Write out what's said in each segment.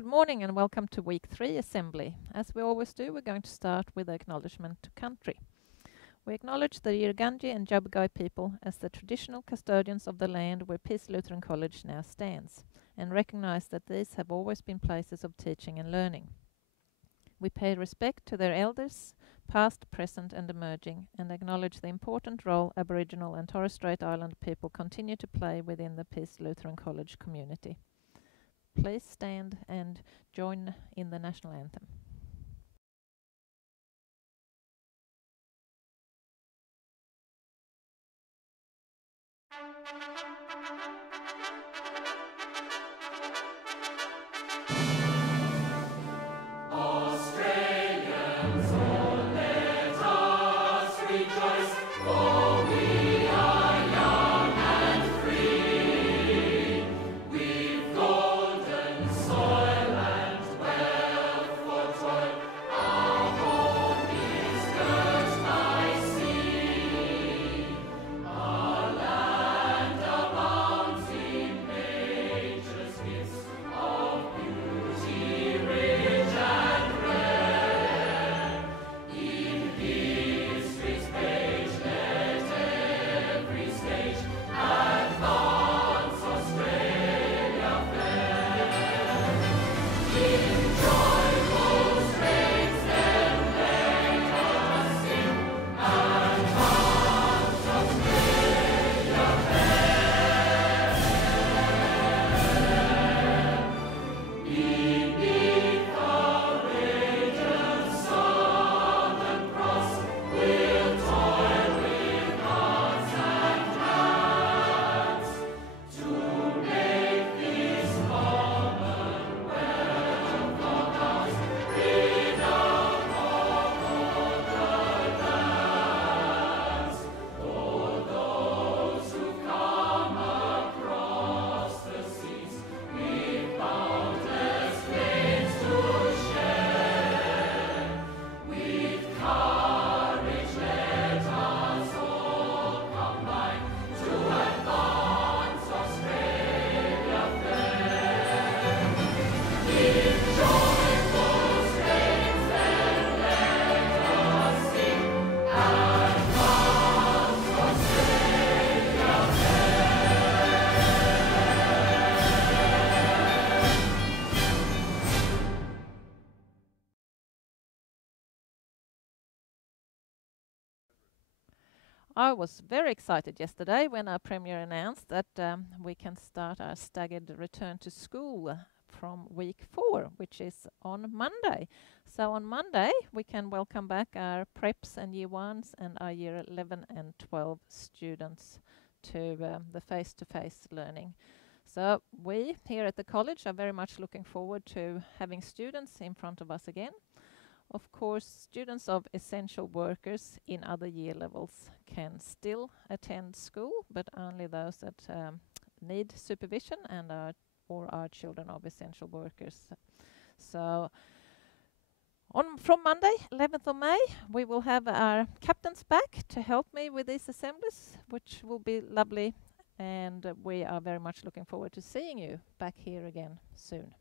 Good morning and welcome to week 3 assembly. As we always do, we're going to start with the acknowledgement to country. We acknowledge the Yirrkala and Jabbergai people as the traditional custodians of the land where Peace Lutheran College now stands, and recognize that these have always been places of teaching and learning. We pay respect to their elders, past, present and emerging, and acknowledge the important role Aboriginal and Torres Strait Island people continue to play within the Peace Lutheran College community. Please stand and join in the national anthem. I was very excited yesterday when our Premier announced that we can start our staggered return to school from week 4, which is on Monday. So on Monday we can welcome back our preps and year 1s and our year 11 and 12 students to the face-to-face learning. So we here at the college are very much looking forward to having students in front of us again. Of course, students of essential workers in other year levels can still attend school, but only those that need supervision and or are children of essential workers. So from Monday, 11th of May, we will have our captains back to help me with these assemblies, which will be lovely, and we are very much looking forward to seeing you back here again soon.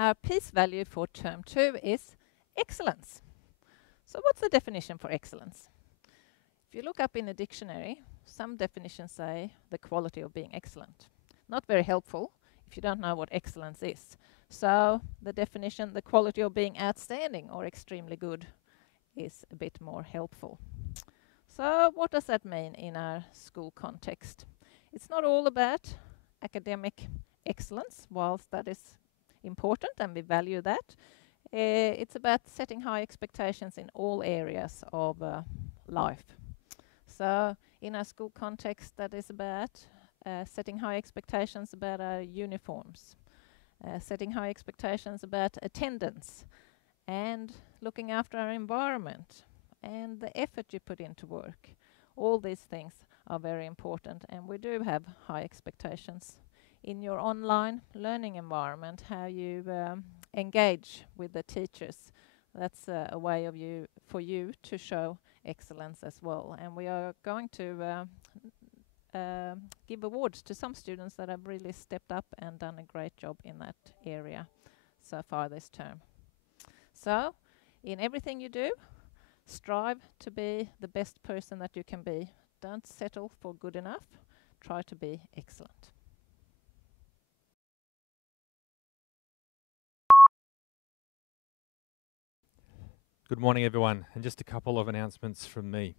Our peace value for term 2 is excellence. So what's the definition for excellence? If you look up in a dictionary, some definitions say the quality of being excellent. Not very helpful if you don't know what excellence is. So the definition, the quality of being outstanding or extremely good, is a bit more helpful. So what does that mean in our school context? It's not all about academic excellence, whilst that is important and we value that. It's about setting high expectations in all areas of life. So in our school context, that is about setting high expectations about our uniforms, setting high expectations about attendance, and looking after our environment and the effort you put into work. All these things are very important, and we do have high expectations in your online learning environment, how you engage with the teachers. That's a way of for you to show excellence as well. And we are going to give awards to some students that have really stepped up and done a great job in that area so far this term. So, in everything you do, strive to be the best person that you can be. Don't settle for good enough. Try to be excellent. Good morning, everyone, and just a couple of announcements from me.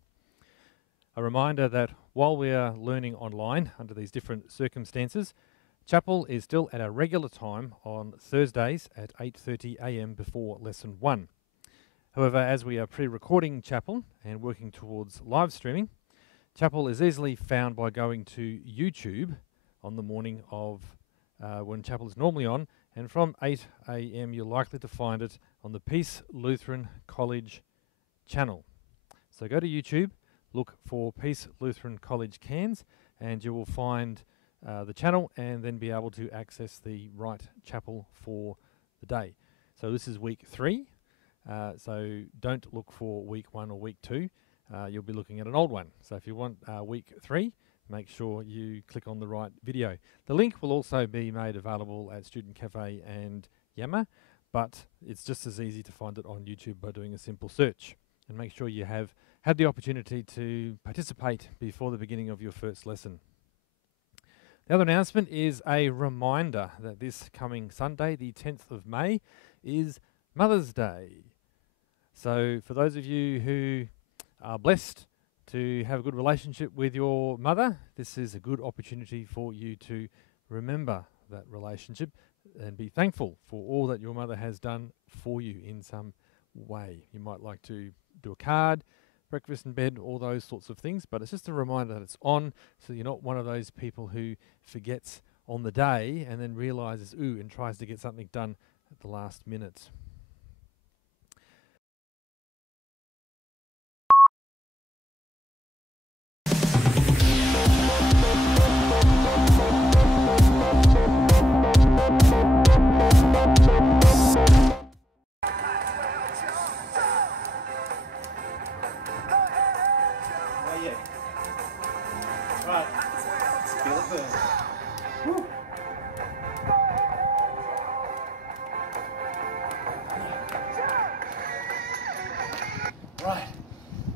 A reminder that while we are learning online under these different circumstances, chapel is still at our regular time on Thursdays at 8:30 a.m. before lesson 1. However, as we are pre-recording chapel and working towards live streaming, chapel is easily found by going to YouTube on the morning of when chapel is normally on, and from 8 a.m. you're likely to find it on the Peace Lutheran College channel. So go to YouTube, look for Peace Lutheran College Cairns, and you will find the channel and then be able to access the right chapel for the day. So this is week 3, so don't look for week 1 or week 2. You'll be looking at an old one. So if you want week 3, make sure you click on the right video. The link will also be made available at Student Cafe and Yammer, but it's just as easy to find it on YouTube by doing a simple search. And make sure you have had the opportunity to participate before the beginning of your first lesson. The other announcement is a reminder that this coming Sunday, the 10th of May, is Mother's Day. So for those of you who are blessed to have a good relationship with your mother, this is a good opportunity for you to remember that relationship and be thankful for all that your mother has done for you in some way. You might like to do a card, breakfast in bed, all those sorts of things, but it's just a reminder that it's on, so you're not one of those people who forgets on the day and then realizes, ooh, and tries to get something done at the last minute. Right,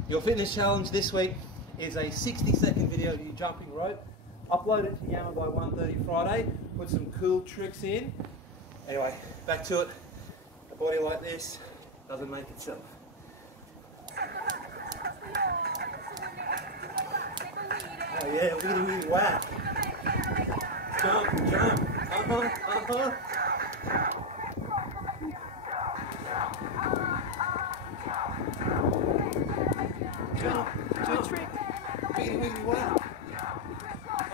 your fitness challenge this week is a 60-second video of you jumping rope. Upload it to Yammer by 1:30 Friday. Put some cool tricks in. Anyway, back to it. A body like this doesn't make itself. Oh yeah, wiggy wiggy whack. Jump, jump. Jump, do a trick. Wiggy wiggy whack.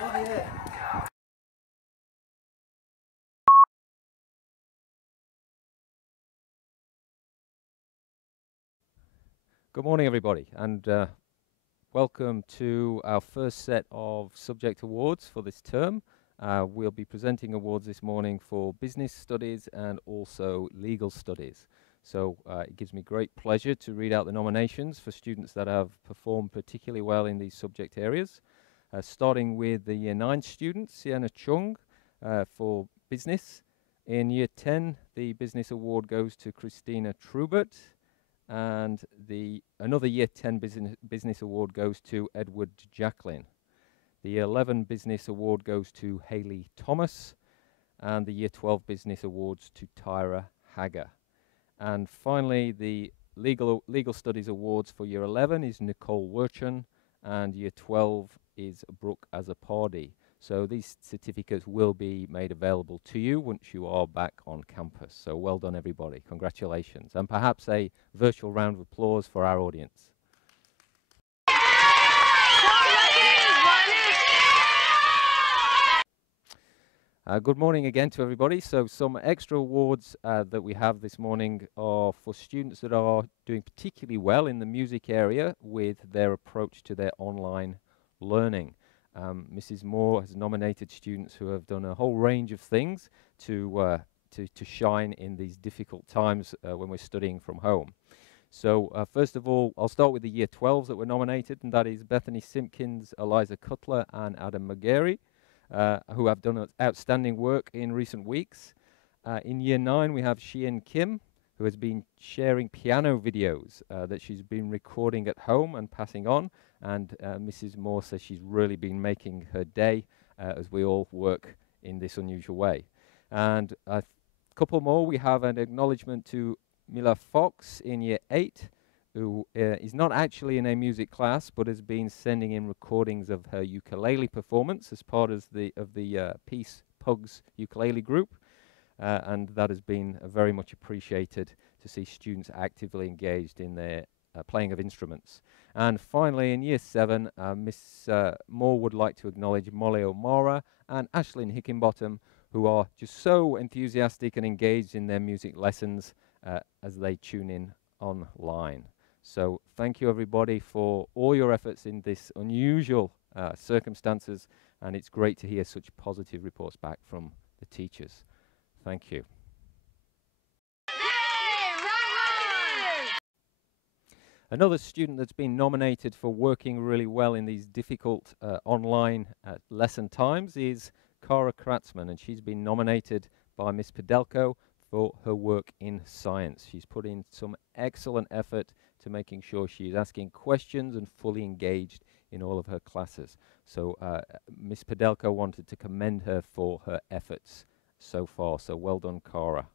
Oh yeah. Good morning, everybody, and welcome to our first set of subject awards for this term. We'll be presenting awards this morning for business studies and also legal studies. So it gives me great pleasure to read out the nominations for students that have performed particularly well in these subject areas. Starting with the Year 9 student, Sienna Chung, for business. In Year 10, the business award goes to Christina Trubert. And another Year 10 business award goes to Edward Jacklin. The Year 11 business award goes to Hayley Thomas, and the Year 12 business awards to Tyra Hager. And finally, the legal studies awards for Year 11 is Nicole Wirchen, and Year 12 is Brooke Azzopardi. So these certificates will be made available to you once you are back on campus. So well done, everybody. Congratulations. And perhaps a virtual round of applause for our audience. Good morning again to everybody. So some extra awards that we have this morning are for students that are doing particularly well in the music area with their approach to their online learning. Mrs. Moore has nominated students who have done a whole range of things to shine in these difficult times when we're studying from home. So first of all, I'll start with the Year 12s that were nominated, and that is Bethany Simpkins, Eliza Cutler, and Adam McGarry, who have done outstanding work in recent weeks. In Year 9, we have Sheehan Kim, who has been sharing piano videos that she's been recording at home and passing on. And Mrs. Moore says she's really been making her day as we all work in this unusual way. And a couple more, we have an acknowledgement to Mila Fox in Year 8, who is not actually in a music class, but has been sending in recordings of her ukulele performance as part of the Peace Pugs ukulele group. And that has been very much appreciated to see students actively engaged in their playing of instruments. And finally, in Year 7, Miss Moore would like to acknowledge Molly O'Mara and Ashlyn Hickenbottom, who are just so enthusiastic and engaged in their music lessons as they tune in online. So thank you, everybody, for all your efforts in this unusual circumstances, and it's great to hear such positive reports back from the teachers. Thank you. Another student that's been nominated for working really well in these difficult online lesson times is Cara Kratzman, and she's been nominated by Miss Pedelko for her work in science. She's put in some excellent effort to making sure she's asking questions and fully engaged in all of her classes. So Miss Pedelko wanted to commend her for her efforts so far. So well done, Cara.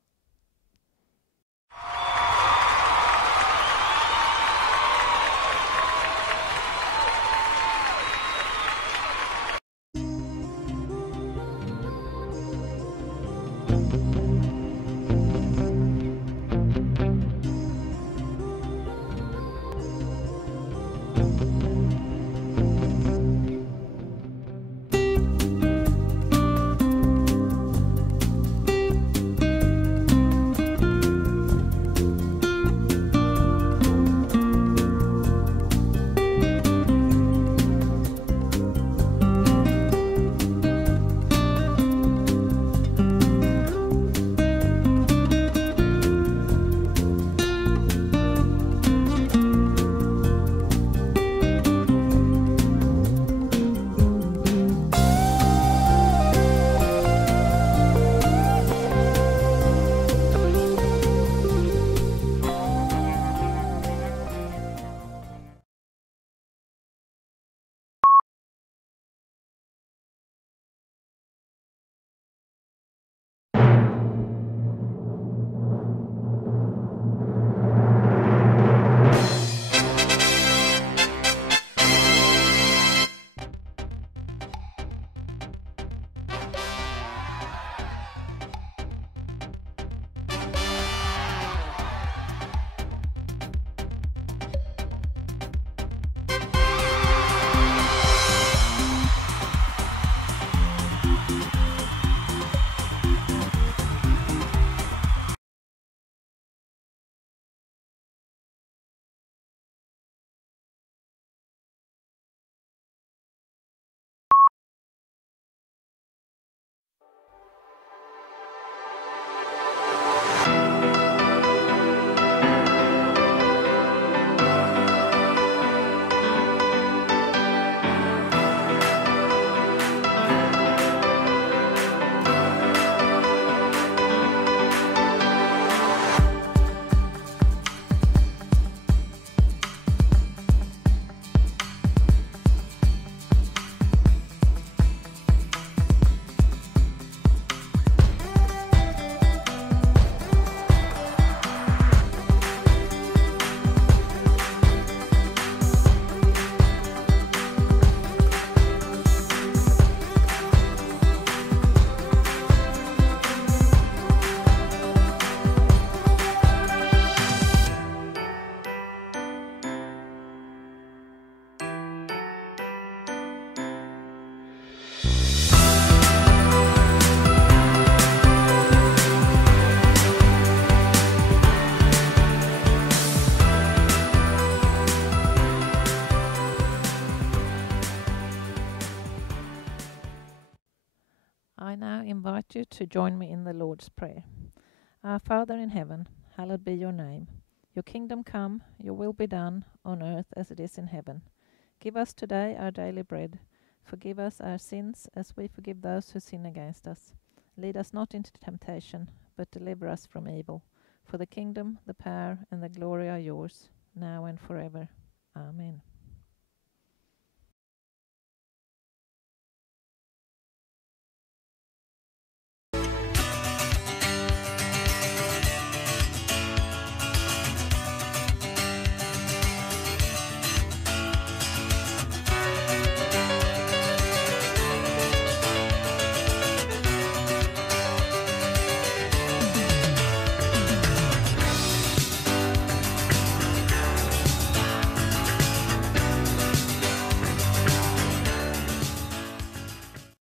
I now invite you to join me in the Lord's Prayer. Our Father in heaven, hallowed be your name. Your kingdom come, your will be done, on earth as it is in heaven. Give us today our daily bread. Forgive us our sins as we forgive those who sin against us. Lead us not into temptation, but deliver us from evil. For the kingdom, the power, and the glory are yours, now and forever. Amen.